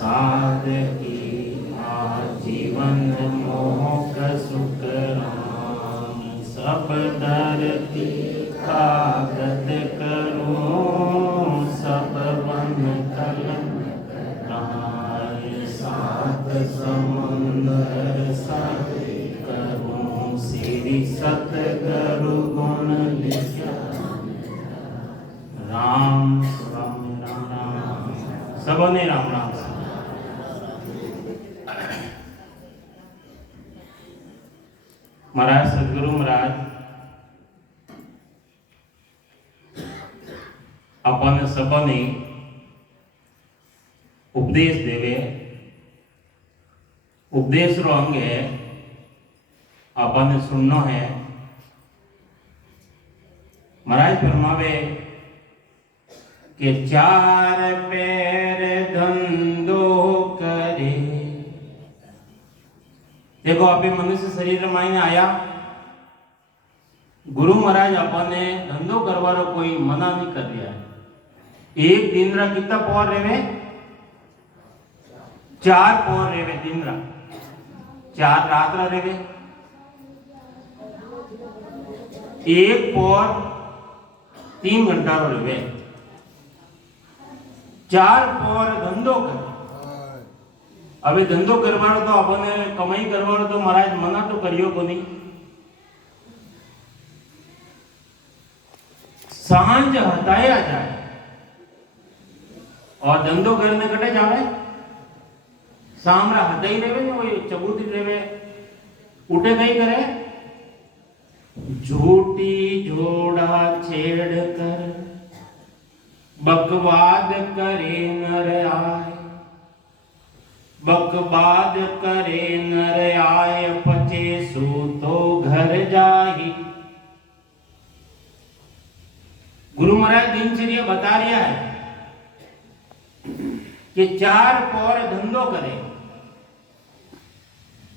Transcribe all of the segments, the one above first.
साधकी आजीवन मोह सुख राम सब धरती कागद करूं सब वन कलम सात समुंदर साथ करूं श्री सतगुरु गुण लिखा राम राम राम राम सबने राम राम। महाराज सदगुरु महाराज अपन सबने उपदेश देवे। उपदेश रो अंग है अपन सुनना है। महाराज फरमावे के चार पैर धंधो करे। देखो अभी मनुष्य शरीर में आया, गुरु महाराज अपने धंधो करवारो कोई मना नहीं कर दिया है। एक दिन रा कितना पौर रेवे? 4 पौर रेवे दिन रा, 4 रात रा रेवे। एक पौर 3 घंटा रो रेवे। 4 पौर धंधो करे। अबे धंधो करवानो तो अपने कमाई करवानो तो महाराज मना तो करियो को नहीं। सांझ हटाया जाए और धंधो करने कटे जावे। सामरा हटाई रेवे ने वो चबूती रेवे उठे कहीं करे झूठी जोड़ा छेड़ कर बकवाद करे नर आए। बकवाद करे नर आए पचे सूतो घर जाही। गुरु महाराज दिनचर्या बता रहा है कि 4 पौर धंधो करे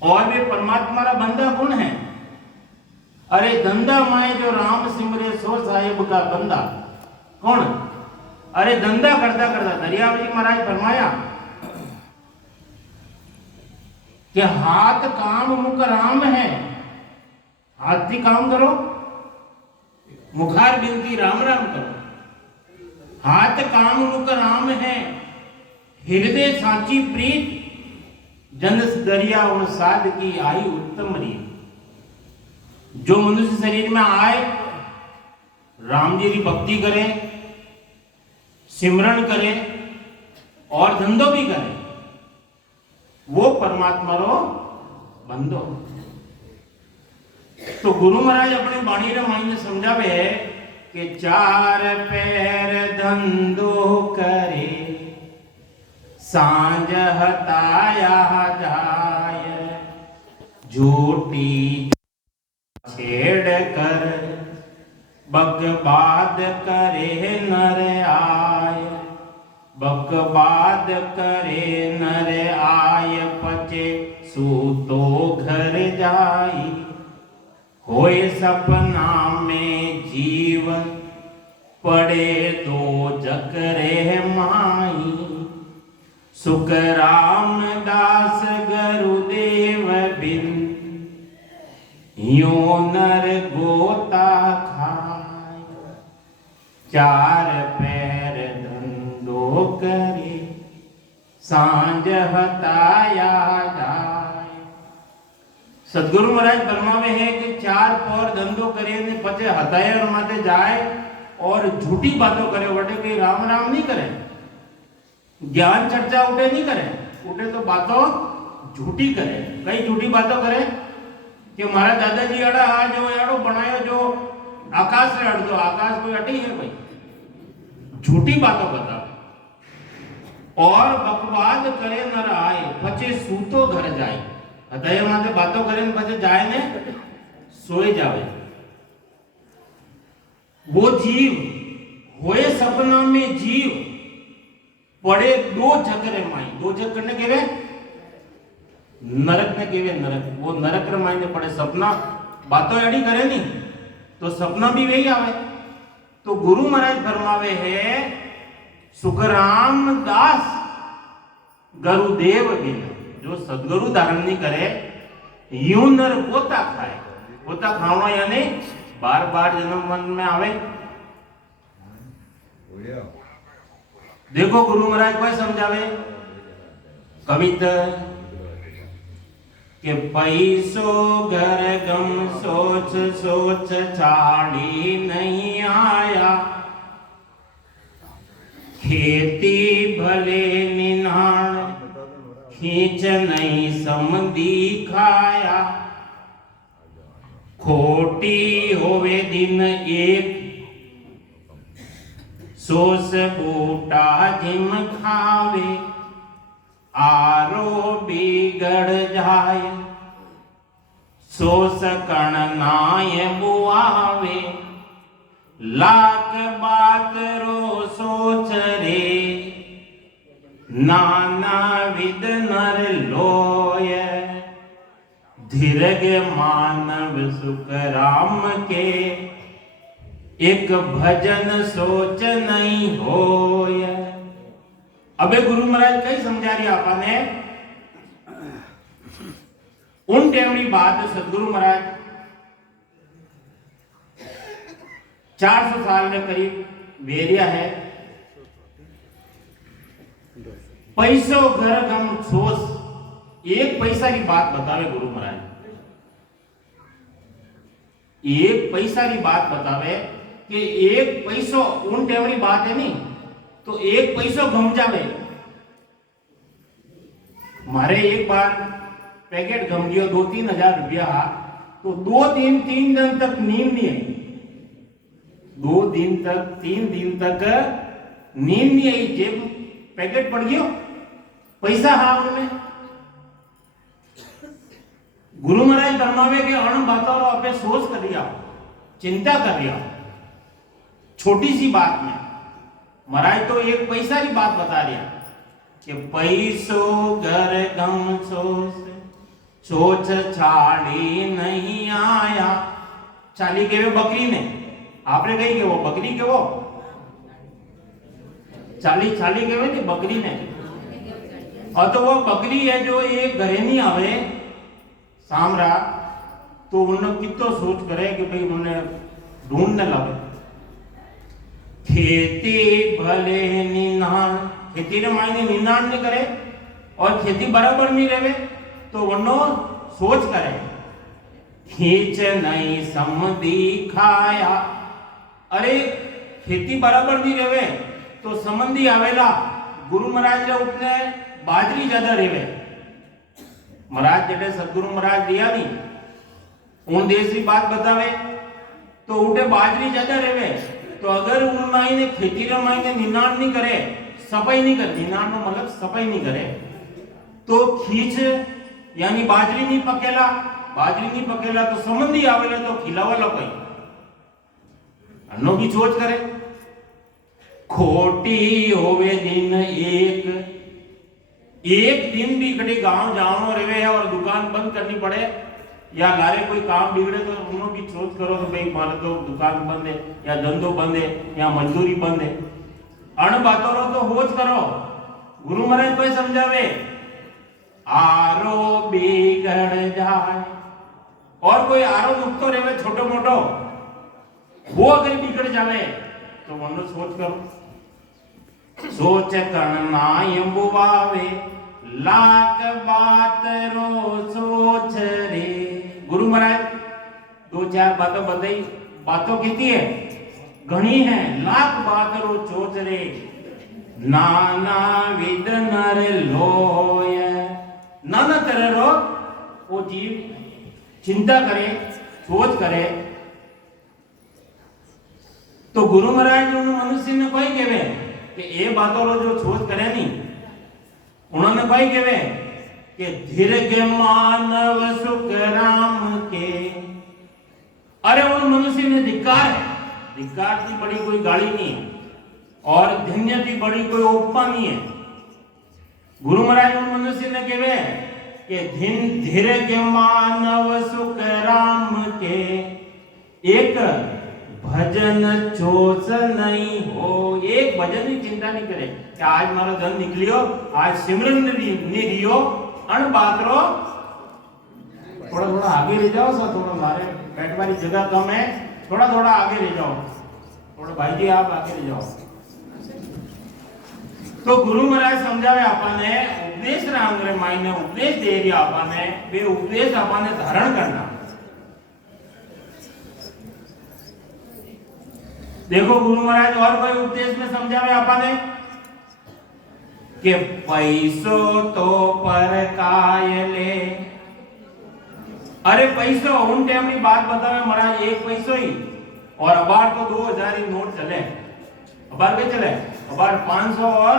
और वे परमात्मा रा बंदा कौन है? अरे धंधा माए जो राम सिमरे सो साहेब का बंदा कौन? अरे धंधा करता करता दरियावली महाराज फरमाया कि हाथ काम मुख राम है। हाथ ही काम करो, मुखार बिनती राम राम करो। हाथ काम मुख राम है, हृदय साची प्रीत जन दरिया और साध की आई उत्तम रीत। जो मनुष्य शरीर में आए राम जी की भक्ति करे, सिमरन करे और धंधो भी करे, वो परमात्मा रो बंदो। तो गुरु महाराज अपने बाणी रे मायने समझावे है कि 4 पैर धंधो करे सांझ हताया जाय। झूठी छेड़ कर बकवाद करे नर आय। बकवाद करे नर आय पचे सूतो घर जाई। होए सपना में जीव पड़े दो जकरे माई। सुख रामदास गुरुदेव बिन यो नर गोता खाय। 4 पैर धंधो करे सांझ हताया जाए। सदगुरु महाराज फरमावे है कि 4 पौर धंधो करे ने पचे हताया माते जाए और झूठी बातों करे। वटे कोई राम राम नहीं करे, ज्ञान चर्चा उठे नहीं करे, उठे तो बातों झूठी करे। कई झूठी बातों करे कि हमारा दादाजी अड़ा आ जो याड़ो बनायो जो आकाश रे अड़ दो। आकाश कोई अटी है भाई? झूठी बातों बता और बकवाद करे नर आए पचे सूतो घर जाए। हृदय माते बातों करे पचे जाए ने सोए जावे। वो जीव होए सपना में जीव पड़े 2 जकरे माई। 2 जग करने केवे नरक ने केवे नरक। वो नरक रे माई ने पड़े सपना बातों एडी करे नहीं तो सपना भी वही आवे। तो गुरु महाराज फरमावे है सुखराम दास गुरुदेव बिन, जो सदगुरु धारण नहीं करे यूं नर पोता खाए। पोता खाना यानी बार बार जन्म मन में आवे। देखो गुरु महाराज कोई समझावे कविता के पैसो घर गम सोच सोच छाड़ी नहीं आया, खेती भले निनाण खींच नहीं समधी खाया, खोटी होवे दिन एक सोस बूटा जिम खावे, आरो बिगड़ जाए सोस कण नाय बुआवे, लाख बात रो सोच रे नाना विद नर लोय, धीरग मानव सुख राम के एक भजन सोच नहीं होय। अबे गुरु महाराज कई समझा रही आपने उन टेमनी बात सदगुरु महाराज 400 साल में करीब वेरिया है। पैसों घर गम सोच, एक पैसा की बात बतावे गुरु महाराज, एक पैसा की बात बतावे कि एक पैसो उन टेमरी बात है नहीं तो एक पैसो घूम जावे। मारे एक बार पैकेट घम गयो 2-3 हजार रुपया, तो 2-3 दिन तक नींद नहीं आई, 2 दिन तक 3 दिन तक नींद नहीं आई। जेब पैकेट पड़ गयो, पैसा हाँ उनमें। गुरु महाराज फरमावे के अण बातों रो आपे सोच कर रिया, चिंता कर रिया, छोटी सी बात में महाराज तो एक पैसा की बात बता रिया कि पैसो घर गम सोच छाड़ी नहीं आया। चाली के वो बकरी ने आपने कही के वो बकरी के वो चाली के वे बकरी ने, और तो वो बकरी है जो एक घरे नहीं आवे सामरा, तो उन्होंने कितो सोच करे कि भाई उन्होंने ढूंढने लगे। खेती भले निनाण, खेती ने मायने निनाण नहीं करे और खेती बराबर नहीं रहे तो वनो सोच करे, खींच नहीं समधी खाया। अरे खेती बराबर नहीं रहे तो संबंधी आवेला गुरु महाराज ने उठने बाजरी ज्यादा रेवे। महाराज जेटे सदगुरु महाराज दिया नहीं उन देश की बात बतावे तो उठे बाजरी ज्यादा रेवे, तो अगर उन मायने खेती रे मायने निनाण नहीं करे, सफाई नहीं करे, निनाण नो मतलब सफाई नहीं करे, तो खींच यानी बाजरी नहीं पकेला तो संबंधी आवेला तो खिलावाला कोई अन्नो की सोच करे। खोटी होवे दिन एक दिन भी कभी गांव जानो रहे और दुकान बंद करनी पड़े या लारे कोई काम बिगड़े तो उन्हों की सोच करो तो भाई मारे तो दुकान बंद है या धंधो बंद है या मजदूरी बंद है। अण बातों रो तो होच करो। गुरु महाराज कोई समझावे आरो बिगड़ जाए, और कोई आरो नुकतो रहे छोटो मोटो वो अगर बिगड़ जावे तो वनो सोच करो। सोच करना बुवावे लाख बात रो सोच रे। गुरु महाराज 2-4 बातों बताई, बातों कितनी है घनी है, लाख बात रो सोच रे नाना विद नर लोय। नाना तरह रो वो जीव चिंता करे सोच करे। तो गुरु महाराज मनुष्य ने कोई कहवे कि ये बातों रो जो सोच करे नहीं, उन्होंने कोई कहवे कि धीरज मानव सुख राम के। अरे उन मनुष्य ने धिक्कार है, धिक्कार की बड़ी कोई गाली नहीं है और धन्य की बड़ी कोई उपमा नहीं है। गुरु महाराज उन मनुष्य ने कहवे कि धीरज मानव सुख राम के, एक भजन चोच नहीं हो। एक भजन की चिंता नहीं करे कि आज मारो धन निकलियो, आज सिमरन नहीं रियो अन बातरो। थोड़ा थोड़ा आगे ले जाओ सर, थोड़ा मारे बैठ वाली जगह कम है, थोड़ा थोड़ा आगे ले जाओ, थोड़ा भाई जी आप आगे ले जाओ। तो गुरु महाराज समझावे आपने, उपदेश रांगरे मायने उपदेश दे दिया आपने, वे उपदेश आपने धारण करना। देखो गुरु महाराज और कोई उपदेश में समझावे आपने कि पैसो तो पर काय ले। अरे पैसो उन टाइम की बात बतावे महाराज, एक पैसो ही और अबार तो 2000 ही नोट चले। अबार के चले, अबार 500 और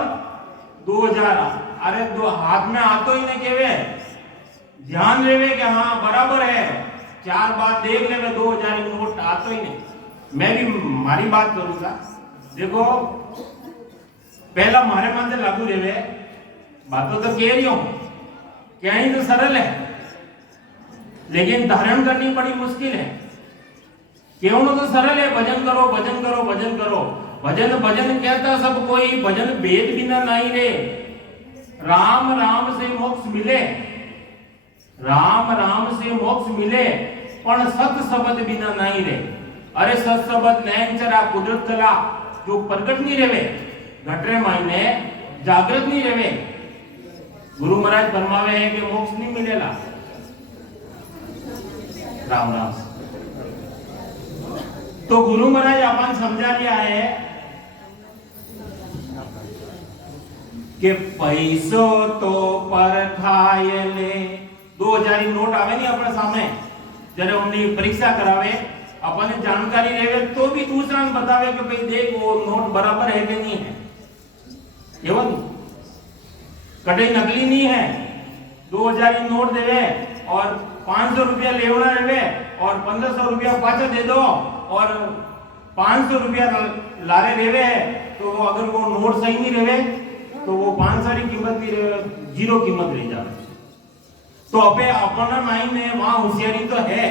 2000। अरे दो हाथ में आतो ही नहीं केवे, ध्यान रेवे कि हाँ बराबर है, चार बात देख ले 2000 ही नोट आतो ही नहीं। मैं भी मारी बात करूंगा। देखो पहला मारे मन से लागू रेवे, बातों तो कह रही हूं, क्या ही तो सरल है, लेकिन धारण करनी बड़ी मुश्किल है। क्यों तो सरल है, भजन करो भजन करो भजन करो, भजन भजन कहता सब कोई, भजन भेद बिना नहीं रे। राम राम से मोक्ष मिले, राम राम से मोक्ष मिले, पण सत शब्द बिना नहीं रे। अरे सत शब्द नैन चरा कुदरत कला जो प्रकट नहीं रेवे, घटरे मायने जागृत नहीं रेवे। गुरु महाराज फरमावे है कि मोक्ष नहीं मिलेला। राम राम। तो गुरु महाराज अपन समझा दिया है कि पैसो तो पर खाए ले। 2000 नोट आवे नहीं अपने सामने, जरा हमने परीक्षा करावे, अपन जानकारी लेवे तो भी दूसरा ने बतावे कि भाई देख वो नोट बराबर है कि नहीं है। केवल कटे नकली नहीं है। 2000 नोट देवे और 500 रुपया लेवना रेवे और 1500 रुपया पाछा दे दो और 500 रुपया लारे रेवे है, तो अगर वो नोट सही नहीं रेवे तो वो 500 की कीमत भी जीरो कीमत रह जाए। तो अबे अपना माइंड वहां होशियारी तो है,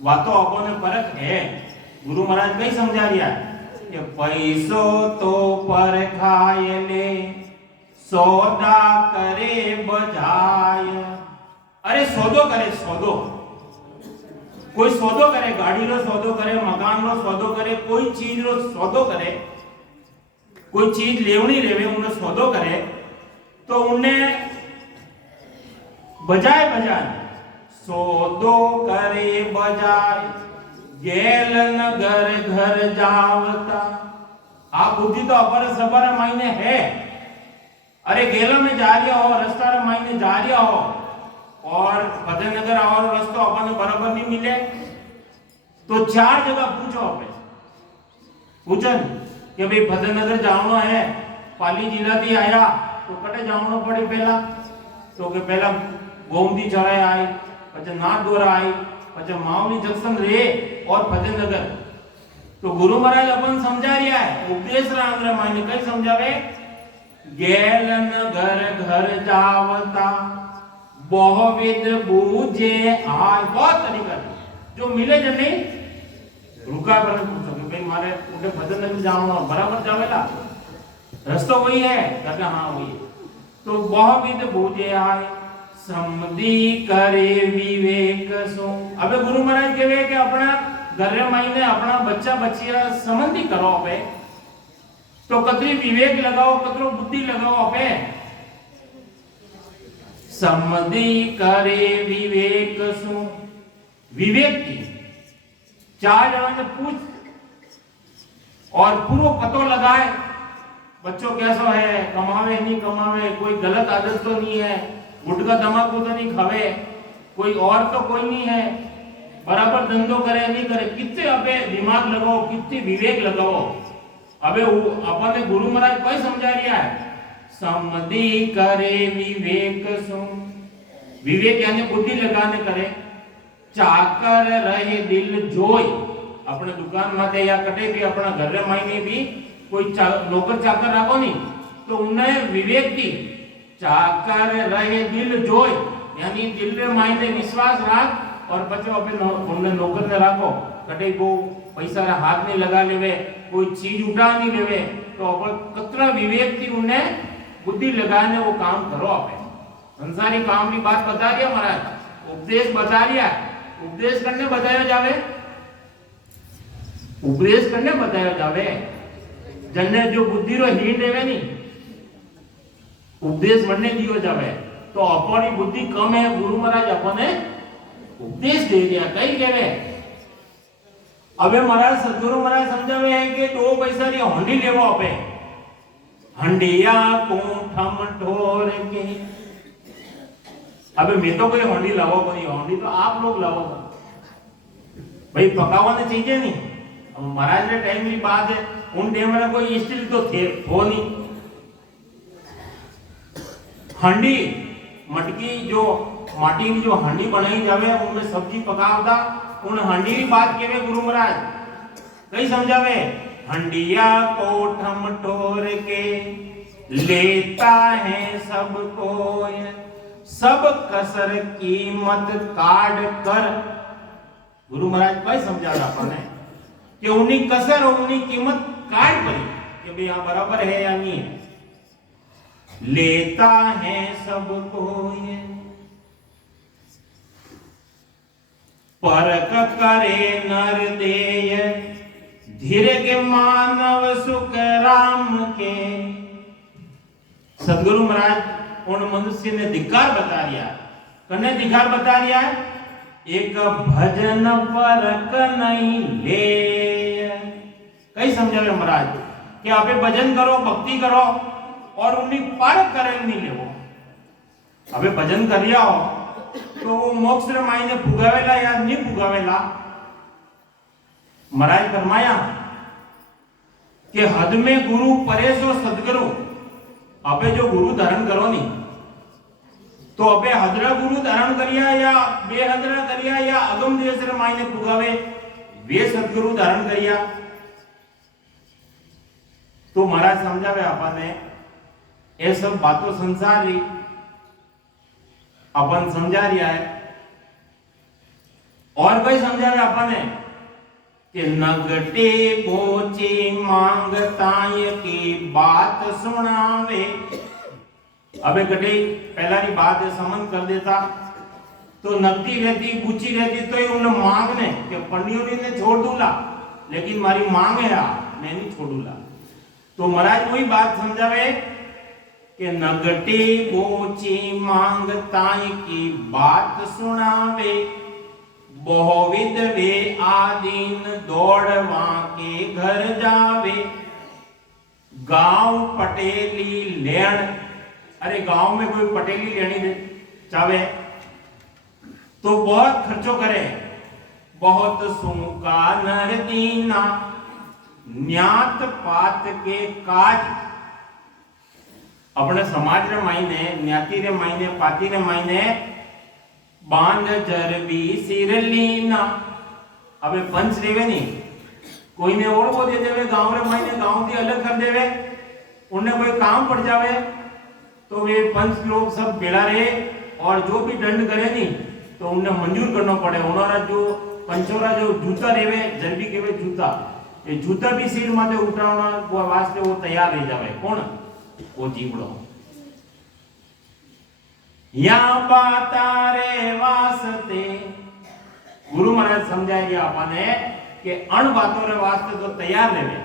वह तो अपने परख है। गुरु महाराज कई समझा दिया कि पैसो तो पर खाए ले, सौदा करे बजाय। अरे सौदो करे, सौदो कोई सौदो करे, गाड़ी रो सौदो करे, मकान रो सौदो करे, कोई चीज रो सौदो करे, कोई चीज लेवनी रेवे उन्हें सौदो करे, तो उन्हें बजाय बजाय सौदो करे बजाय, गेलन घर घर जावता। आप बुद्धि तो अपर सबर मायने है। अरे गेला में जा रहा हो, रास्ता मायने जा रहा हो और फतेहनगर आओ रास्ता अपन बराबर नहीं मिले तो 4 जगह पूछो, आप पूछन कि भाई फतेहनगर जाना है, पाली जिला थी आया तो कटे जाना पड़े पहला, तो के पहला गोमती चढ़ाई आई, पचे नाथ द्वारा आई, पचे मावली जंक्शन रे और फतेहनगर। तो गुरु महाराज अपन समझा रहा है, उपदेश रांगरे मायने कई समझावे, गेलन घर घर जावता, बहुविध बूझे आय। बहुत तरीका जो मिले जब नहीं रुका पर पूछो कि भाई मारे उठे फतेहनगर जाना बराबर जावेला, रास्ता वही है, कहते हाँ वही है। तो बहुविध बूझे आय, समधी करे विवेक सो। अबे गुरु महाराज कहे कि अपना घर मायने अपना बच्चा बच्चिया संबंधी करो अबे, तो कतरी विवेक लगाओ, कतरो बुद्धि लगाओ अबे। समधी करे विवेक सो, विवेक की 4 जगह से पूछ और पूरा पतो लगाए बच्चों कैसा है, कमावे नहीं कमावे, कोई गलत आदत तो नहीं है, गुटखा तंबाकू तो नहीं खावे, कोई और तो कोई नहीं है, बराबर धंधो करे नहीं करे, कितने अबे दिमाग लगाओ, कितने विवेक लगाओ। अबे अपन गुरु महाराज कोई समझा रहा है, समधी करे विवेक सो, विवेक यानी बुद्धि लगाने करे। चाकर रहे दिल जोई, अपने दुकान में या कटे भी अपना घर मायने भी कोई नौकर चाकर रखो नहीं, तो उन्हें विवेक दी। चाकर रहे दिल जोई यानी दिल में मायने विश्वास राख और बच्चों अपने नौकर ने रखो, कटे को पैसा हाथ नहीं लगा लेवे, कोई चीज उठा नहीं लेवे, तो अपन कतरा विवेक थी उन्हें बुद्धि लगाने वो काम करो। आपे संसारी काम की बात बता दिया महाराज, उपदेश बता दिया, उपदेश करने बताया जावे, उपदेश करने बताया जावे। जन्ने जो बुद्धि रो हीन देवे नहीं, उपदेश बनने दियो जावे। तो अपनी बुद्धि कम है, गुरु महाराज अपने उपदेश दे दिया। कई कहवे अबे महाराज सदगुरु महाराज समझावे है कि 2 पैसा री होंडी लेवो आपे, हंडिया को ठम ठोर के। अबे मैं तो कोई होंडी लावो कोई, होंडी तो आप लोग लावो भाई, पकावाने चाहिए नहीं। अब महाराज ने टाइम की बात है, उन टाइम में कोई स्टील तो थे हो नहीं। हंडी मटकी जो माटी की जो हंडी बनाई जावे उनमें सब्जी पकावता, उन हंडी की बात केवे गुरु महाराज कई समझावे। हंडिया को ठम ठोर के लेता है सब कोई, सब कसर कीमत काट कर। गुरु महाराज कई समझा रहा अपने कि उन्हीं कसर और उन्हीं कीमत काट पड़ी कि भाई यहाँ बराबर है या नहीं है। लेता है सब कोई परक करे नर देय, धीरे के मानव सुख राम के। सदगुरु महाराज उन मनुष्य ने धिक्कार बता दिया, कन्ने धिक्कार बता दिया, एक भजन परक नहीं ले। कई समझावे महाराज कि आप भजन करो, भक्ति करो और उन्हीं परक करे नहीं लेवो। अबे भजन कर लिया हो तो वो मोक्ष रे मायने पुगावेला या नहीं पुगावेला। महाराज फरमाया कि हद में गुरु परेशो सदगुरु। अबे जो गुरु धारण करो नहीं तो अबे हदरा गुरु धारण करिया या बेहदरा करिया या अगम देश रे मायने पुगावे वे सदगुरु धारण करिया। तो महाराज समझावे आपने ये सब बातों संसार री अपन समझा रिया है। और कोई समझावे अपने कि नगटे बोचे मांगताय की बात सुनावे। अबे गटे पहला की बात समझ कर देता तो नगदी रहती बूची रहती तो ये उन्हें मांग ने कि पंडियों ने छोड़ दूला, लेकिन मारी मांग है मैं नहीं छोड़ूला। तो महाराज वही बात समझावे कि नगटे बोची मांगताई की बात सुनावे, बहुविध वे आदीन दौड़वा के घर जावे। गांव पटेली लेन, अरे गांव में कोई पटेली लेनी दे चावे तो बहुत खर्चो करे। बहुत सूका नर दीना, न्यात पात के काज। अपने समाज रे मायने न्याती रे मायने पाती रे मायने बांध चरबी सिर लीना। अबे पंच रेवे नहीं, कोई ने और वो दे देवे गांव रे मायने, गांव की अलग कर देवे। उन्हें कोई काम पड़ जावे तो वे पंच लोग सब बेड़ा रहे और जो भी दंड करे नहीं तो उन्हें मंजूर करना पड़े। उन्होंने जो पंचोरा जो जूता रेवे जरबी केवे जूता, ये जूता भी सिर माथे उठावना वो वास्ते वो तैयार रह जावे। कौन? वो जीवड़ो। या बातारे वास्ते गुरु महाराज समझाएंगे आपने कि अण बातों रे वास्ते तो तैयार रहे।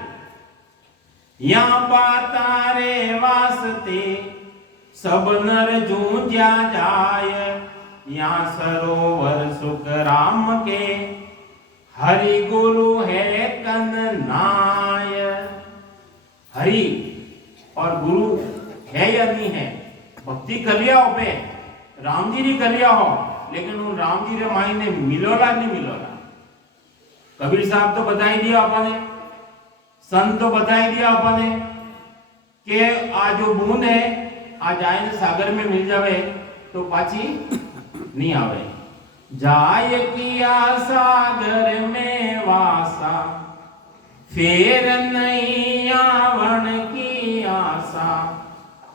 या बातारे वास्ते सब नर जूझा जाय, या सरोवर सुख राम के हरि गुरु है कन्नाय। हरि और गुरु है या नहीं है, भक्ति कर लिया हो पे राम जी ने कर लिया हो, लेकिन उन राम जी रे मायने मिलोला नहीं मिलोला। कबीर साहब तो बता ही दिया अपने, संत तो बता ही दिया अपने कि आज जो बूंद है आज आए सागर में मिल जावे तो पाची नहीं आवे। जाय किया सागर में वासा, फेर नहीं आवण की आशा।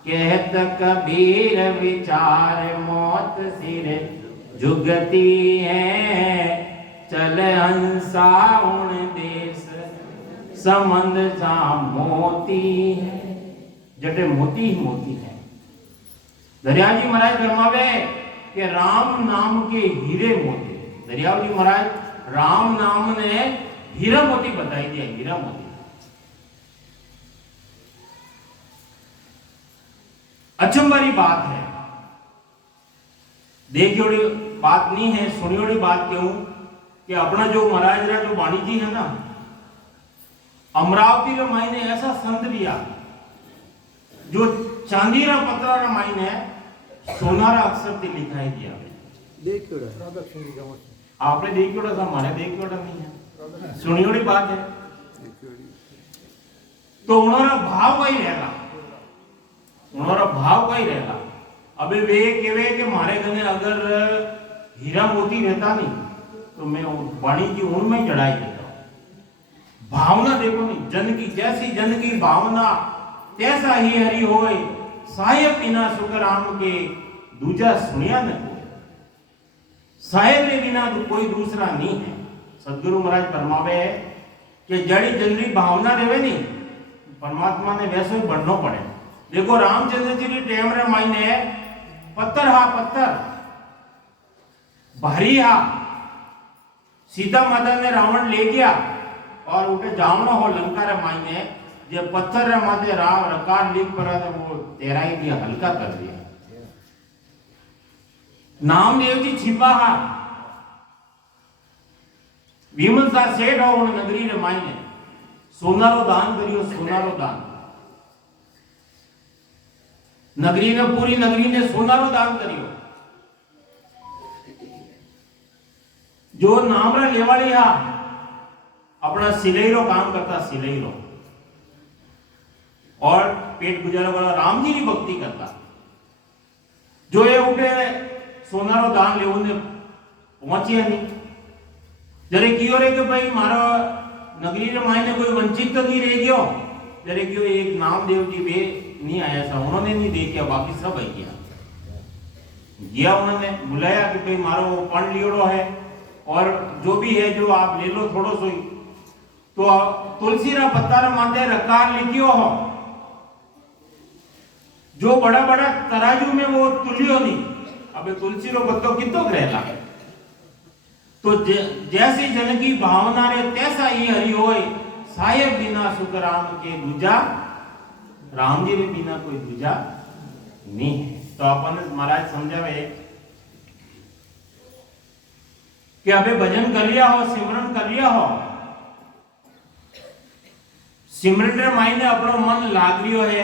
कहत कबीर विचार मौत सिर जुगती है, चल हंसा उन देश संबंध सा मोती है, जटे मोती ही मोती है। दरियाजी महाराज फरमावे कि राम नाम के हीरे मोती। दरियाजी महाराज राम नाम ने हीरा मोती बताई दिया, हीरा मोती। अचंबारी बात है, देखियोड़ी बात नहीं है, सुनियोड़ी बात क्यों कि अपना जो महाराज रा जो वाणी जी है ना, अमरावती रा मायने ऐसा संत लिया जो चांदी रा पत्रा रा मायने सोनारा अक्षर से लिखाई दिया। आपने देखियोड़ा था, हमारे देखियोड़ा नहीं है, सुनियोड़ी बात है। तो उन्होंने भाव वही रहेगा, उन्होंने भाव का ही रहेगा। अबे वे केवे कि मारे गने अगर हीरा मोती रहता नहीं तो मैं वाणी की उनमें ही चढ़ाई देता हूं। भावना देखो नहीं, जन की जैसी जन की भावना तैसा ही हरि होए, साहेब बिना सुख राम के दूजा सुनिया न कोई। साहेब के बिना तो कोई दूसरा नहीं है। सदगुरु महाराज फरमावे है कि जड़ी जनरी भावना रहे नहीं, परमात्मा ने वैसे ही बढ़ना पड़े। देखो रामचंद्र जी की टेम रे मायने पत्थर हा पत्थर भारी हा, सीता माता ने रावण ले गया और उठे जावना हो लंका रे मायने जे पत्थर रे माथे राम रकार लिख पड़ा तो वो तेरा ही दिया, हल्का कर दिया। नामदेव जी छिपा हा, विमल सा सेठ हो उन नगरी रे मायने सोनारो दान करियो, सोनारो दान। नगरी ने पूरी नगरी ने सोनारो दान करियो। जो नामरा लेवाड़ी हा अपना सिलेरो काम करता, सिलेरो और पेट गुजारा वाला राम जी की भक्ति करता। जो ये उठे सोनारो दान ले उन्हें पहुंचिया नहीं। जरे क्यों रे कि भाई मारो नगरी रे मायने कोई वंचित तो नहीं रह गयो। जरे क्यों एक नामदेव जी वे नहीं आया था, उन्होंने नहीं देखा, बाकी सब आई गया। उन्होंने बुलाया कि भाई मारो वो पण लियोड़ो है और जो भी है जो आप ले लो थोड़ो सो ही। तो तुलसी रा पत्ता रा माथे रकार लिखियो हो, जो बड़ा बड़ा तराजू में वो तुलियो नहीं। अबे तुलसी रो पत्तो कितो रहेला। तो जैसी जन की भावना रे तैसा ही हरि होए, साहेब बिना सुख राम के दूजा, राम जी रे बिना कोई दूजा नहीं है। तो अपन महाराज समझावे कि अबे भजन कर लिया हो, सिमरन कर लिया हो, सिमरन रे मायने अपनो मन लाग रियो है,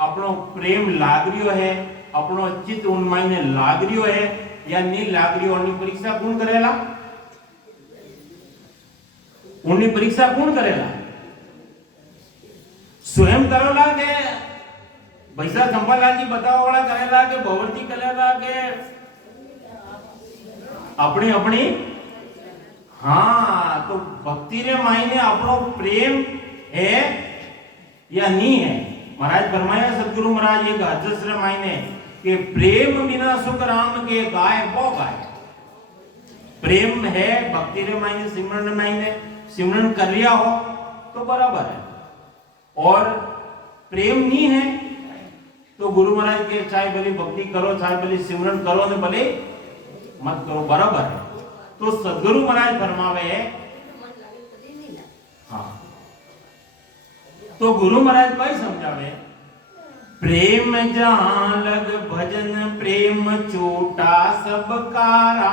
अपनो प्रेम लाग रियो है, अपनो चित्त उन मायने लाग रियो है या नहीं लाग रियो। उनकी परीक्षा कौन करेला? उनकी परीक्षा कौन करेला? स्वयं करेला के भैसा चंपालाल जी बताओ वाला करेला के भगवती करेला के अपनी अपनी। हाँ, तो भक्ति रे मायने अपनो प्रेम है या नहीं है। महाराज फरमाया सदगुरु महाराज एक हजस रे मायने कि प्रेम बिना सुख राम के गाय वो गाय। प्रेम है भक्ति रे मायने, सिमरन मायने, सिमरन कर लिया हो तो बराबर है, और प्रेम नहीं है तो गुरु महाराज के चाहे भले भक्ति करो, चाहे भले सिमरन करो, ने भले मत करो, बराबर है। तो सदगुरु महाराज फरमावे, हाँ, तो गुरु महाराज भाई समझावे, प्रेम जहां लग भजन प्रेम चोटा सब कारा।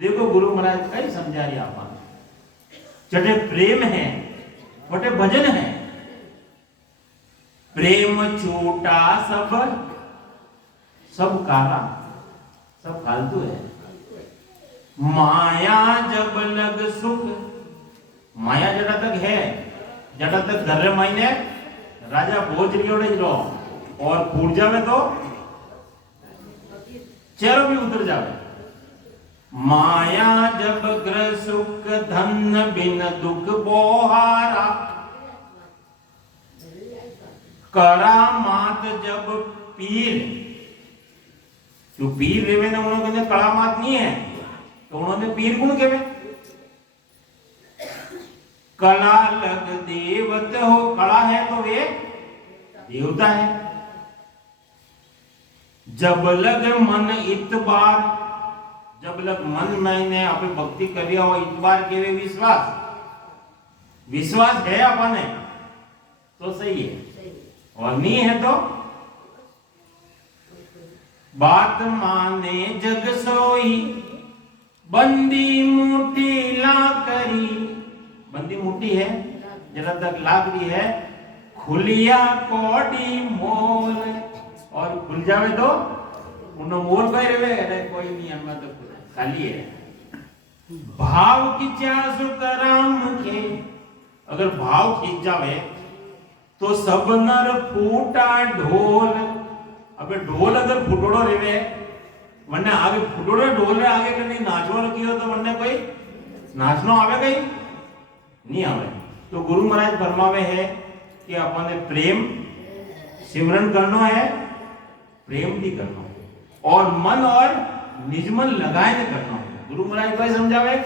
देखो गुरु महाराज कई समझा रही आप, चटे प्रेम है बटे भजन है। प्रेम छोटा सब सब काला, सब फालतू है। माया जब लग सुख, माया जड़ा तक है, जड़ा तक घर मायने राजा भोज लो और फूट जावे तो चेहरों भी उतर जावे। माया जब ग्रह सुख धन बिन दुख बोहारा, करा मात जब पीर, जो पीर रेवे ने उन्होंने कड़ा मात नहीं है तो उन्होंने पीर गुण केवे। कला लग देवत हो, कला है तो वे देवता है। जब लग मन इतबार, जब लग मन मैंने अपने भक्ति करिया हो, इतबार के वे विश्वास, विश्वास है अपने तो सही है, और नहीं है तो बात माने जग सोई, बंदी मुट्ठी ला करी, बंदी मुट्ठी है जरा तक लाग रही है, खुलिया कोडी मोल, और खुल जावे तो उन्हें मोल कह रहे, अरे कोई नहीं हमें तो खाली है। भाव की चासु कराम के, अगर भाव खींच जावे तो सब नर फूटा ढोल, अबे ढोल अगर फुटोड़ो रेवे वन्ने आगे फुटोड़ो ढोल रे आगे कहीं नाचवा रखियो तो वन्ने कोई नाचनो आवे कहीं नहीं आवे। तो गुरु महाराज फरमावे है कि अपने प्रेम सिमरन करनो है, प्रेम भी करना है, और मन और निजमन लगाए ने करना है। गुरु महाराज को समझावे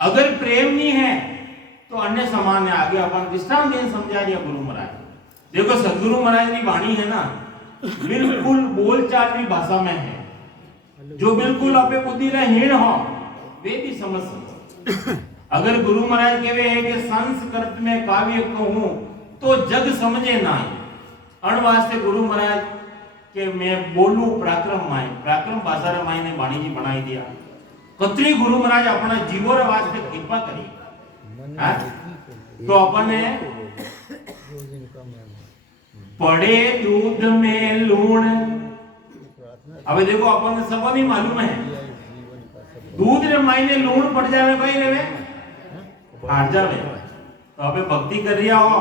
अगर प्रेम नहीं है तो अन्य समान है। आगे अपन दृष्टांत देन समझा दिया गुरु महाराज। देखो सदगुरु महाराज की वाणी है ना, बिल्कुल बोलचाल की भाषा में है, जो बिल्कुल अपने बुद्धि रे हीन हो वे भी समझ सकते। अगर गुरु महाराज कहवे है कि संस्कृत में काव्य कहूं तो जग समझे ना, अण वास्ते गुरु महाराज के मैं बोलूं प्राक्रम माय, प्राक्रम भाषा रे माय ने वाणी जी बनाई दिया। कतरी गुरु महाराज अपना जीवो रे वास्ते कृपा करी, तो अपने पड़े दूध में लूण। अब देखो अपन सब नहीं मालूम है, दूध रे मायने लूण पड़ जावे भाई रे फाट जावे, तो अबे भक्ति कर रिया हो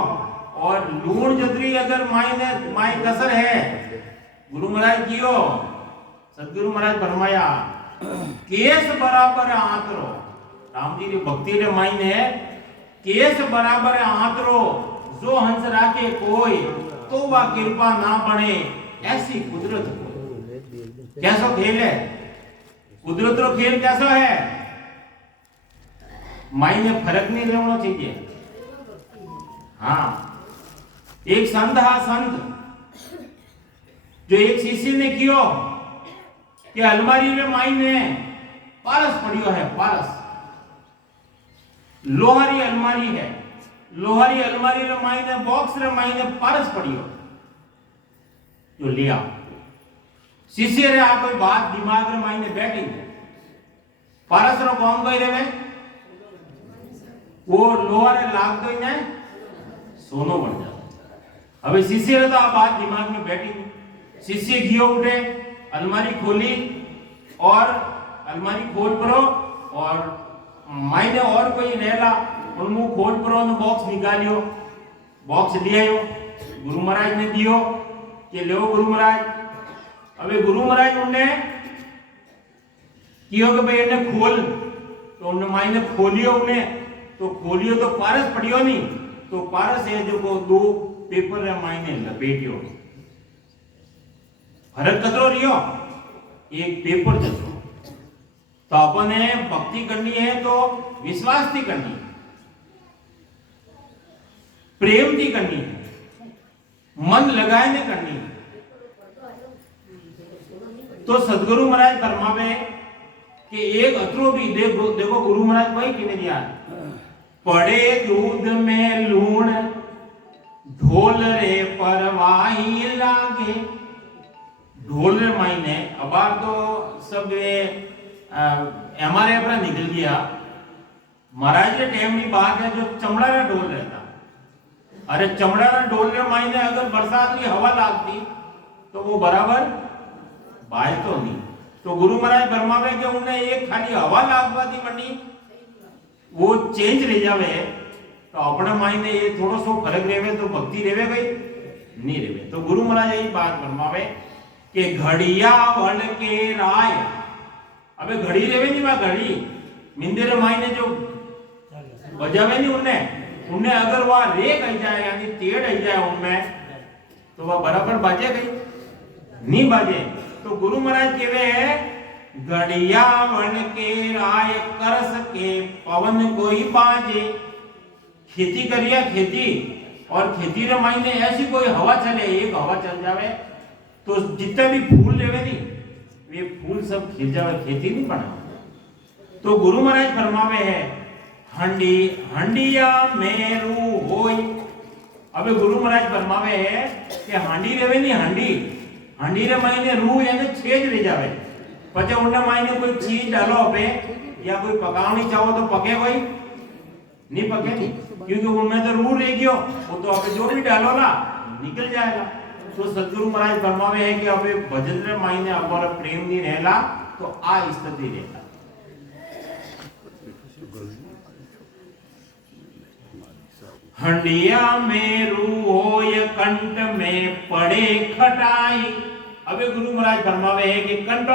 और लूण जदरी अगर मायने माय कसर है, गुरु महाराज कियो सदगुरु महाराज फरमाया केस बराबर आंतरो, राम जी री भक्ति रे मायने केस बराबर आंतरो, जो हंस राखे कोई तो वह कृपा ना बने, ऐसी कुदरत को। कैसा खेल है कुदरत रो खेल, कैसा है मायने फर्क नहीं रहना चाहिए। हाँ, एक संत हा संत जो एक शिष्य ने कियो कि अलमारी में मायने पारस पड़ियो है, पारस लोहारी अलमारी है, लोहारी अलमारी रे मायने बॉक्स रे मायने पारस पड़ियो, जो लिया शिष्य रे आ कोई बात दिमाग रे मायने बैठी, पारस रो कौन कोई रे में वो लोहा रे लाग तो ने सोनो बन जाता। अबे शिष्य रे तो आ बात दिमाग में बैठी, शिष्य गियो उठे, अलमारी खोली और अलमारी खोल परो और मायने और कोई नेला और मुंह खोल परो ने बॉक्स निकालियो, बॉक्स ले आयो, गुरु महाराज ने दियो कि लो गुरु महाराज। अबे गुरु महाराज उन्हें कियो कि भाई इन्हें खोल, तो उन्हें मायने खोलियो, उन्हें तो खोलियो तो पारस पड़ियो नहीं, तो पारस है जो को दो पेपर रे मायने लपेटियो, फर्क कतरो रियो एक पेपर जतो। तो अपने भक्ति करनी है तो विश्वास थी करनी है, प्रेम थी करनी है, मन लगाए ने करनी है। तो सदगुरु महाराज फरमावे कि एक अतरो भी देखो, देखो गुरु महाराज वही किने दिया, पड़े दूध में लूण ढोल रे परवाही लागे। ढोल रे मायने अबार तो सब एमआरएफ रा निकल गया, महाराज के टाइम की बात है जो चमड़ा रा ढोल रहता। अरे चमड़ा रा ढोल रे मायने अगर बरसात की हवा लागती तो वो बराबर बाय तो नहीं। तो गुरु महाराज फरमावे कि उन्हें एक खाली हवा लागवा दी बनी वो चेंज रह जावे, तो अपने मायने ये थोड़ा सो फर्क रेवे तो भक्ति रेवे भाई नहीं रेवे। तो गुरु महाराज यही बात फरमावे कि घड़िया वल के राय। अबे घड़ी रेवे नहीं, वह घड़ी मिंदेर मायने जो बजावे नहीं उन्हें अगर वह रे कही जाए यानी टेढ़ आई जाए उनमें तो वह बराबर बाजे गई नहीं बाजे। तो गुरु महाराज कहवे है घड़ियावन के राय करस के पवन कोई बाजे। खेती करिए खेती, और खेती रे मायने ऐसी कोई हवा चले, एक हवा चल जावे तो जितने भी फूल लेवे नहीं वे फूल सब खिल जावे, खेती नहीं बना। तो गुरु महाराज फरमावे है हंडी हंडिया मेरू होय। अबे गुरु महाराज फरमावे है कि हांडी रेवे नहीं, हांडी रे मायने रूह यानी छेद रह जावे, पचे उन्हें मायने कोई चीज डालो पे या कोई पकावनी चाहो तो पके कोई नहीं, पके नहीं, क्योंकि उनमें तो रूह रह गयो, वो तो आप जो भी डालो ना निकल जाएगा। तो सदगुरु महाराज फरमावे है कि अबे भजन रे मायने अगर प्रेम नहीं रहला तो आ स्थिति रहता। हंडिया में रूह होय कंठ में पड़े खटाई। अबे गुरु महाराज फरमावे है कि कंठ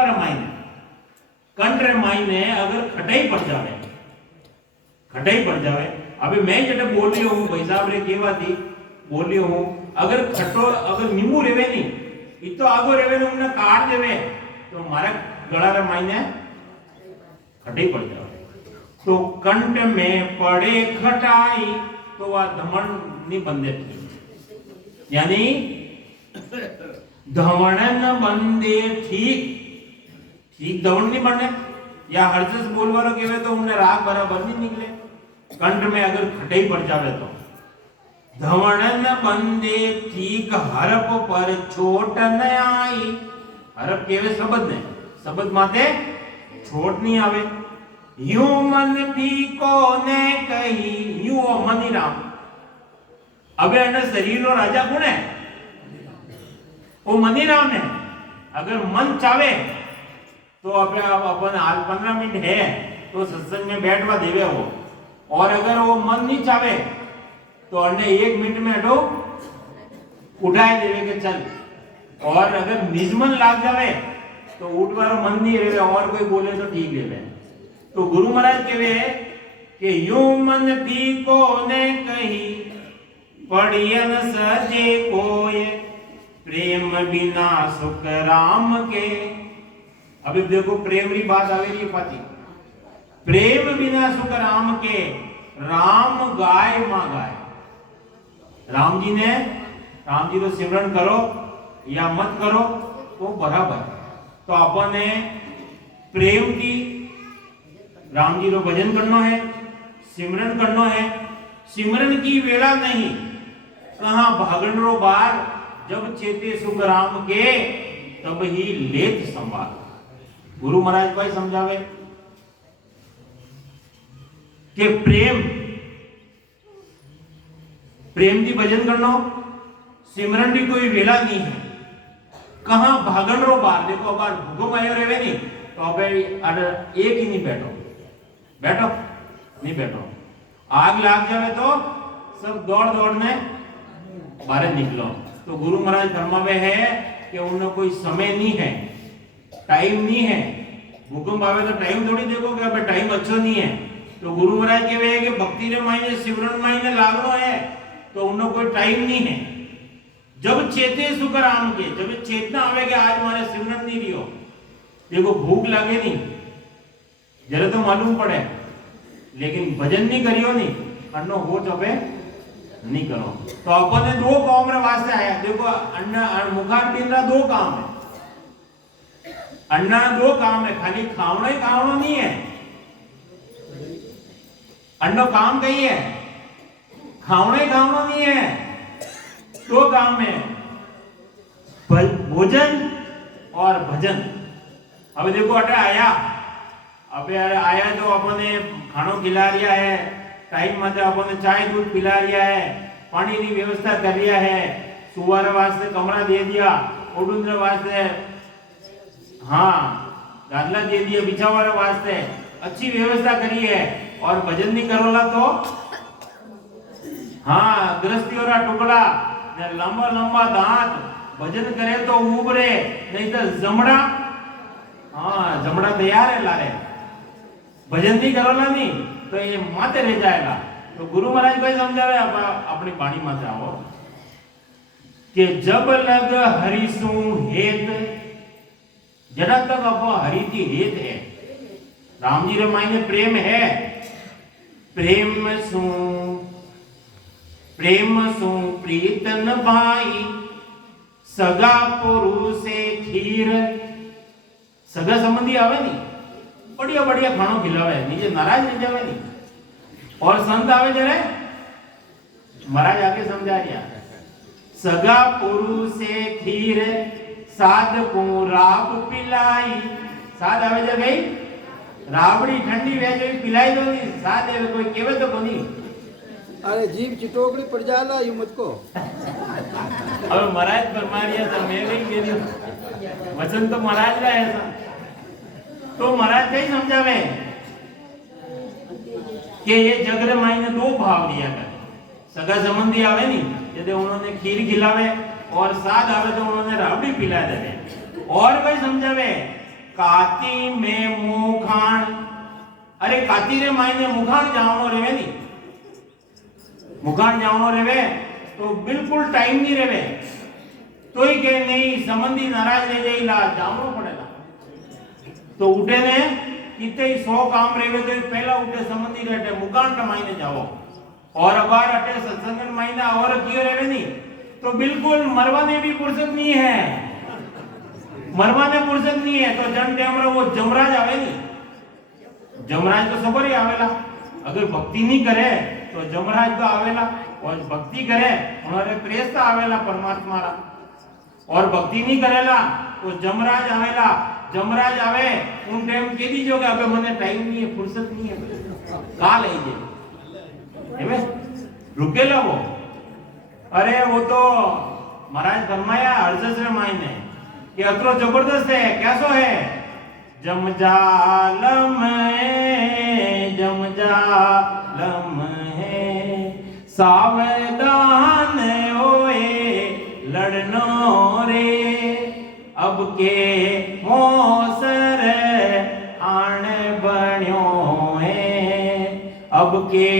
रे मायने अगर खटाई पड़ जावे, अबे मैं जब बोल रही हूँ भाई साहब रे केवा थी बोल रही हूँ, अगर खटो अगर नींबू रेवे नहीं इतो आगो रेवे ने उन्हें काट देवे तो हमारा गला रे मायने खटाई पड़ जावे। तो कंठ में पड़े खटाई तो वह धमन नहीं बंदे थी, यानी धमन बंदे ठीक धमन नहीं बनने, या हर्षस बोलवारो केवे तो उन्हें राग बराबर नहीं निकले। कंठ में अगर खटाई पड़ जावे तो धमन बंदे ठीक हरप पर छोट न आई। हरप केवे शब्द ने, शब्द माते छोट नहीं आवे। यूं मन फीको ने कही, यूं मनी राम। अबे अन्न शरीर रो राजा कौन है? वो मनी राम है। अगर मन चावे तो अबे अपन हाल 15 मिनट है तो सत्संग में बैठवा देवे वो, और अगर वो मन नहीं चावे तो अन्य 1 मिनट में हटो उठाए देवे के चल, और अगर निजमन लाग जावे तो उठवारो मन नहीं रहे और कोई बोले तो ठीक है। तो गुरु महाराज कहवे कि यूं मन फीको ने कही पड़ियन सजे कोय, प्रेम बिना सुख राम के। अभी देखो प्रेम की बात आवे रही पाती, प्रेम बिना सुख राम के, राम गाय मां गाय। राम जी तो सिमरन करो या मत करो तो बराबर। तो अपने प्रेम की राम जी रो भजन करना है, सिमरन करना है। सिमरन की वेला नहीं कहां भागण रो बार, जब चेते सुख राम के तब ही लेत संभाल। गुरु महाराज भाई समझावे कि प्रेम की भजन करना, सिमरन की कोई वेला नहीं है। कहां भागण रो बार, देखो बार भूगो आयो रेवे नहीं तो अब एक ही नहीं बैठो नहीं बैठो, आग लाग जावे तो सब दौड़ ने बाहर निकलो। तो गुरु महाराज फरमावे है कि उन्हें कोई समय नहीं है, टाइम नहीं है। भूकंप आवे तो टाइम थोड़ी देखो कि अब टाइम अच्छो नहीं है। तो गुरु महाराज कहवे है कि भक्ति रे मायने सिमरन मायने लागनो है तो उन्हें कोई टाइम नहीं है। जब चेते सुख राम के, जब चेतना आवे कि आज हमारे सिमरन नहीं रियो, देखो भूख लगे नहीं जरा तो मालूम पड़े, लेकिन भजन नहीं करियो नहीं अन्नो हो चबे नहीं करो। तो अपन ने 2 काम रे वास्ते आया। देखो अन्न मुखार पीना 2 काम है, अन्ना 2 काम है, खाली खावना ही खावना नहीं है। अन्नो काम कही है, खावना ही खावना नहीं है। 2 काम है, भोजन और भजन। अब देखो अटे आया, अबे आया तो अपने खानो खिला रिया है, टाइम में अपने चाय दूध पिला रिया है, पानी की व्यवस्था कर रिया है, सुवार वास्ते कमरा दे दिया, उडुंद्र वास्ते हाँ गादला दे दिया, बिछावार वास्ते अच्छी व्यवस्था करी है, और भजन नहीं करोला तो हाँ गृहस्थी और टुकड़ा लंबा लंबा दांत, भजन करे तो उबरे नहीं तो जमड़ा, हाँ जमड़ा तैयार है लारे। भजन नहीं करोला नहीं तो ये माते रह जाएगा। तो गुरु महाराज भाई समझावे अपनी वाणी में जाओ कि जब लग हरिसु हेत जड़ा तक अब हरि की हेत है। राम जी रे मायने प्रेम है। प्रेम सु प्रीतन भाई सगा पुरुषे खीर। सगा संबंधी आवे नी बढ़िया बढ़िया खाणो खिलावे, नीचे नाराज नहीं जावे नी। और संत आवे जरे महाराज आके समझा दिया, सगा पुरुषे खीर साध को राब पिलाई। साध आवे जे गई राबड़ी ठंडी वे जो पिलाई दो नी, साध आवे कोई केवे तो कोनी। अरे जीव चिटोकड़ी पड़ जाला यू मुझको। अब महाराज फरमारिया था मैं नहीं कह रही वचन तो महाराज का ऐसा। तो महाराज कहीं समझावे कि ये जगरे माई ने दो भाव लिया कर। सगा संबंधी आवे नी यदि उन्होंने खीर खिलावे और साथ आवे तो उन्होंने राबड़ी पिला देवे। और भाई समझावे काती में मुखान। अरे काती रे माई ने मुखान जावनो रेवे नी, मुखान जावनो रेवे तो बिल्कुल टाइम नहीं रेवे तो ही के नहीं संबंधी नाराज रह जाइला जावनो पड़ेगा। तो उठे ने कितने 100 काम रेवे तो पहला उठे संबंधी रहते मुखान रे माई ने जाओ। और अबार अटे सत्संग महीना और कियो रेवे नी तो बिल्कुल मरवाने भी फुर्सत नहीं है, मरवाने फुर्सत नहीं है। तो जन टेमरा वो जमराज आवे नी, जमराज तो सबर ही आवेला। अगर भक्ति नहीं करे तो जमराज तो आवेला, और भक्ति करे उन्होंने प्रेस तो आवेला परमात्मा रा। और भक्ति नहीं करेला तो जमराज आवेला। जमराज आवे उन टाइम के दीजो के अबे मने टाइम नहीं है, फुर्सत नहीं है, काल है जे हेवे रुकेला वो। अरे वो तो महाराज फरमाया अर्जस रे मायने कि अतरो जबरदस्त है। कैसो है? जमजालम है सावधान होए लड़नो रे। अब के मोसर आण बण्यो है, अब के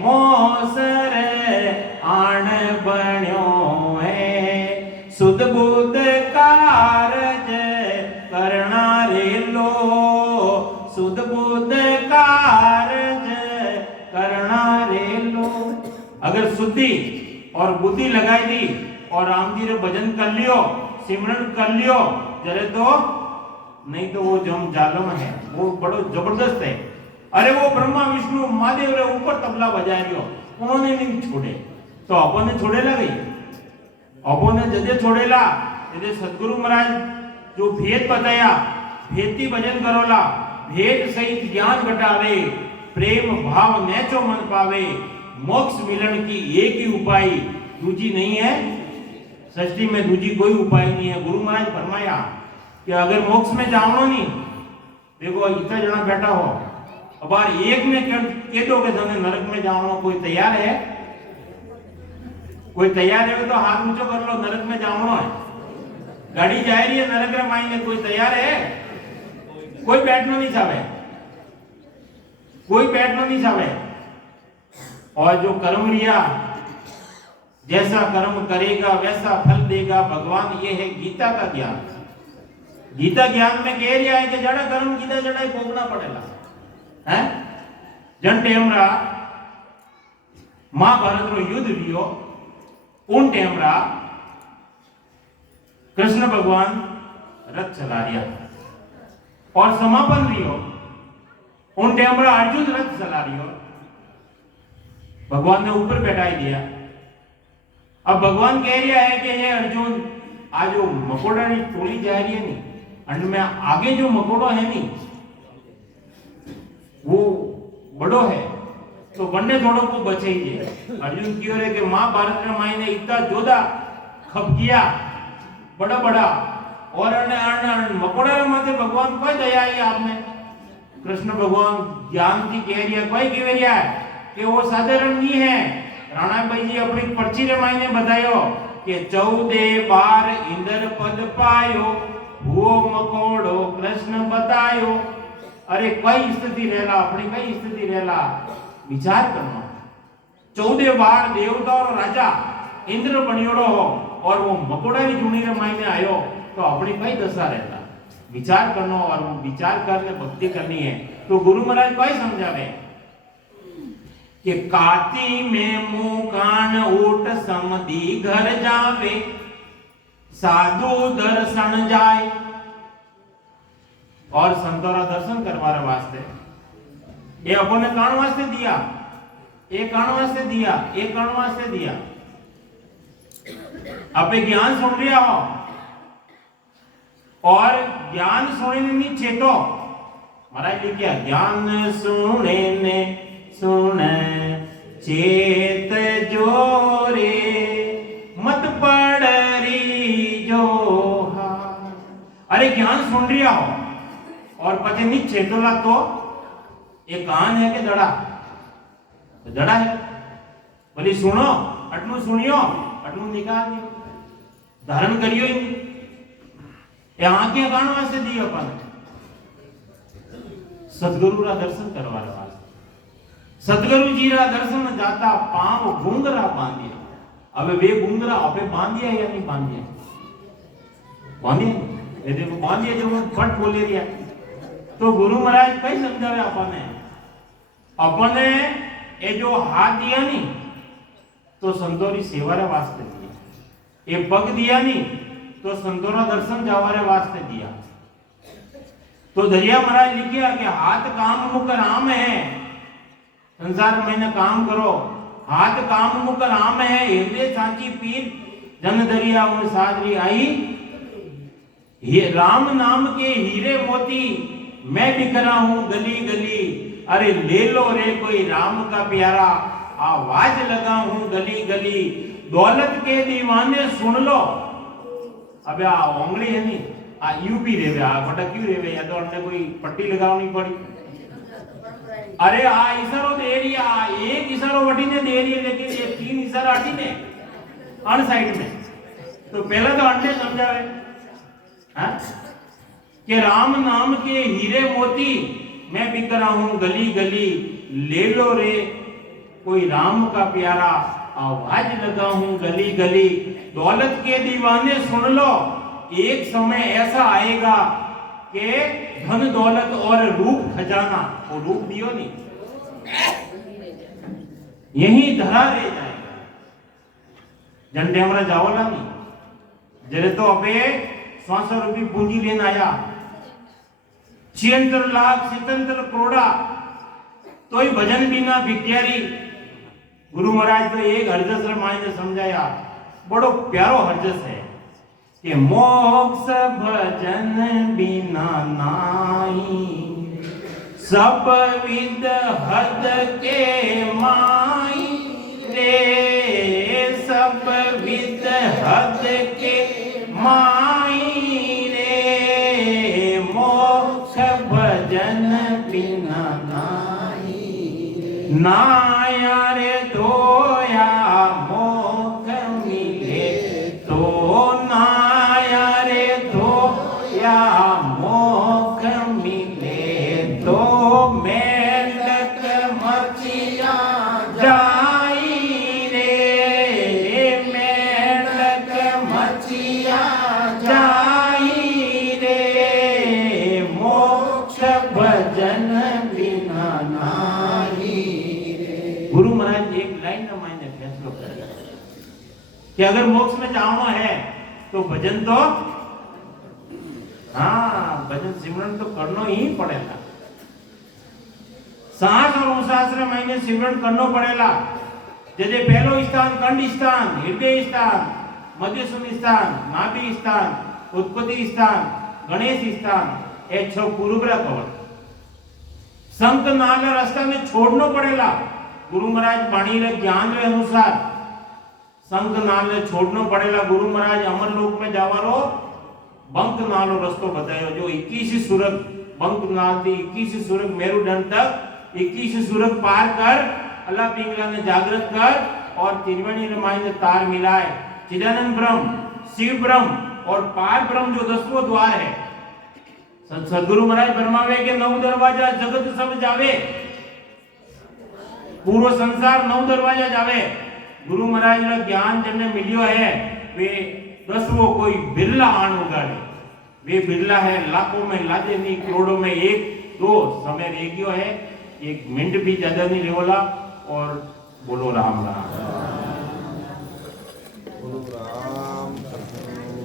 मोसर आण बण्यो है। सुध बुध कारज करना रे लो, सुध बुध कारज करना रे लो। अगर शुद्धि और बुद्धि लगाई दी और राम जी रे भजन कर लियो, सिमरन कर लियो जरे तो नहीं तो वो जम जालम है, वो बड़ो जबरदस्त है। अरे वो ब्रह्मा विष्णु महादेव रे ऊपर तबला बजा रियो, उन्होंने नहीं छोड़े तो अपन ने छोड़ेला गई। अपन ने जदे छोड़ेला जदे सदगुरु महाराज जो भेद बताया, भेदी भजन करोला, भेद सहित ज्ञान घटावे, प्रेम भाव नेचो मन पावे, मोक्ष मिलन की एक ही उपाय दूजी नहीं है। सृष्टि में दूजी कोई उपाय नहीं है। गुरु महाराज फरमाया कि अगर मोक्ष में जावनो नहीं, देखो इतना जना बैठा हो, अब एक ने कह दो कि तने नरक में जावनो, कोई तैयार है? कोई तैयार है तो हाथ ऊंचो कर लो, नरक में जावनो है। गाड़ी जा रही है नरक रे मायने, कोई तैयार है? कोई बैठना नहीं चाहे, कोई बैठना नहीं चाहे। और जो कर्म रिया, जैसा कर्म करेगा वैसा फल देगा भगवान, ये है गीता का ज्ञान। गीता ज्ञान में कह रहा है कि जड़ा कर्म गीता जड़ा ही भोगना पड़ेगा है। जन टेमरा महाभारत रो युद्ध लियो, उन टेमरा कृष्ण भगवान रथ चला रिया और समापन रियो, उन टेमरा अर्जुन रथ चला रियो। भगवान ने ऊपर बैठाई दिया। अब भगवान कह रहा है कि हे अर्जुन, आज जो मकोड़ा की टोली जा रही है नी, अंड में आगे जो मकोड़ो है नी वो बड़ो है, तो बन्ने थोड़ो को बचे ही है। अर्जुन क्यों रे कि महाभारत में माई ने इतना जोधा खप किया बड़ा बड़ा, और मकोड़ा माथे भगवान कोई दया आई आप में। कृष्ण भगवान ज्ञान की कह रही है, कोई कह रहा है कि वो साधारण नहीं है। राणा भाई जी अपनी पर्ची रे मायने बतायो कि 14 बार इंद्र पद पायो, वो मकोड़ो कृष्ण बतायो। अरे कई स्थिति रहला, अपनी कई स्थिति रहला, विचार करना। 14 बार देवता और राजा इंद्र बनियोड़ो हो और वो मकोड़ा की जूनी रे मायने आयो तो अपनी कई दशा रहता। विचार करनो और विचार करने भक्ति करनी है तो गुरु महाराज कोई समझावे कि काती में मुंह कान ऊट समधी घर जावे साधु दर्शन जाए और संतोरा दर्शन करवाने वास्ते ये अपन ने कान वास्ते दिया, एक कान वास्ते दिया, एक कान वास्ते दिया। अपने ज्ञान सुन लिया हो और ज्ञान सुनने नहीं चेतो महाराज जी क्या ज्ञान सुने ने सुन चेत जोरे मत पड़री जो हार। अरे ज्ञान सुन रिया हो और पते नहीं चेतोला तो ये कान है कि दड़ा? तो दड़ा है। बोली सुनो अटलू सुनियो अटलू निकाल दियो धारण करियो ही नहीं। ये आंखें कान वास्ते दी अपन सतगुरु रा दर्शन करवा रहा सतगुरु जी रा दर्शन जाता पांव घुंगरा बांधिया। अब वे घुंगरा अबे बांधिया या नहीं बांधिया? बांधिया ये देखो बांधिया जो फट बोले रिया। तो गुरु महाराज कई समझावे अपने ये जो हाथ दिया नहीं तो संतोरी सेवा रे वास्ते दिया, ये पग दिया नहीं तो संतोरा दर्शन जावारे वास्ते दिया। तो दरिया महाराज लिखिया कि हाथ काम मुख राम है, संसार में काम करो हाथ काम मुख राम है। हृदय सांची पीर जन दरिया उन सादरी आई। ये राम नाम के हीरे मोती मैं बिखरा हूं गली गली। अरे ले लो रे कोई राम का प्यारा आवाज लगा हूं गली गली। दौलत के दीवाने सुन लो। अब आ उंगली है नहीं आ यूपी रेवे आ बटा क्यों रेवे या तो हमने कोई पट्टी लगानी पड़ी। अरे आ इशारो दे रही है एक इशारो वटी ने दे रही है लेकिन ये तीन इशारा अटी ने अन साइड में। तो पहले तो अंडे समझावे हाँ कि राम नाम के हीरे मोती मैं बिखरा हूं गली गली। ले लो रे कोई राम का प्यारा आवाज लगा हूं गली गली। दौलत के दीवाने सुन लो एक समय ऐसा आएगा कि धन दौलत और रूप खजाना वो रूप दियो नहीं यही धरा रह जाएगा। झंडे हमारा जाओला नहीं जरे तो अबे 100 रुपये पूंजी लेना आया 76 लाख 77 करोड़ा तो ही भजन बिना भिक्षारी। गुरु महाराज तो एक हरजस मायने समझाया बड़ो प्यारो हरजस है कि मोक्ष भजन बिना नाई सब विद हद के माई रे। सब विद हद के माई रे मोक्ष भजन बिना नाई। नाया रे धोया मोक्ष मिले तो नाया रे धोया मोक्ष मिले तो मेंढक मचिया जाई रे। मेंढक मचिया जाई रे मोक्ष भजन बिना नाई रे। गुरु महाराज एक लाइन में मैंने फैसला कर कि अगर मोक्ष में जाना है तो भजन तो हाँ भजन सिमरन तो करना ही पड़ेगा। सांस और उसास रे मैंने सिमरन करना पड़ेगा। जैसे पहलो स्थान कंठ स्थान हृदय स्थान मध्य स्थान नाभि स्थान उत्पत्ति स्थान गणेश स्थान ये छह पूर्व कवर संत नाल रास्ता में छोड़ना पड़ेगा। गुरु महाराज वाणी रे ज्ञान रे अनुसार संत नाल ने छोड़ना पड़ेगा। गुरु महाराज अमर लोक में जावारो बंक नालो रस्तो बतायो जो 21 सुरग बंक नाल थी 21 सुरग मेरुदंड तक 21 सुरग पार कर अल्लाह पिंगला ने जागृत कर और त्रिवेणी रमाई ने तार मिलाए। चिदानंद ब्रह्म शिव ब्रह्म और पार ब्रह्म जो 10वां द्वार है। सदगुरु महाराज फरमावे के 9 दरवाजा जगत सब जावे पूरा संसार 9 दरवाजा जावे। गुरु महाराज का ज्ञान जिन्हें मिलियो है वे 10वो कोई बिरला आण उगाड़े वे बिरला है, लाखों में लादे नहीं, करोड़ों में एक दो समय रह गयो है, एक मिनट भी ज्यादा नहीं रेवला। और बोलो राम राम।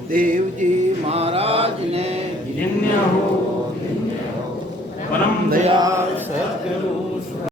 देव जी महाराज ने धन्य हो परम दयाल सद्गुरु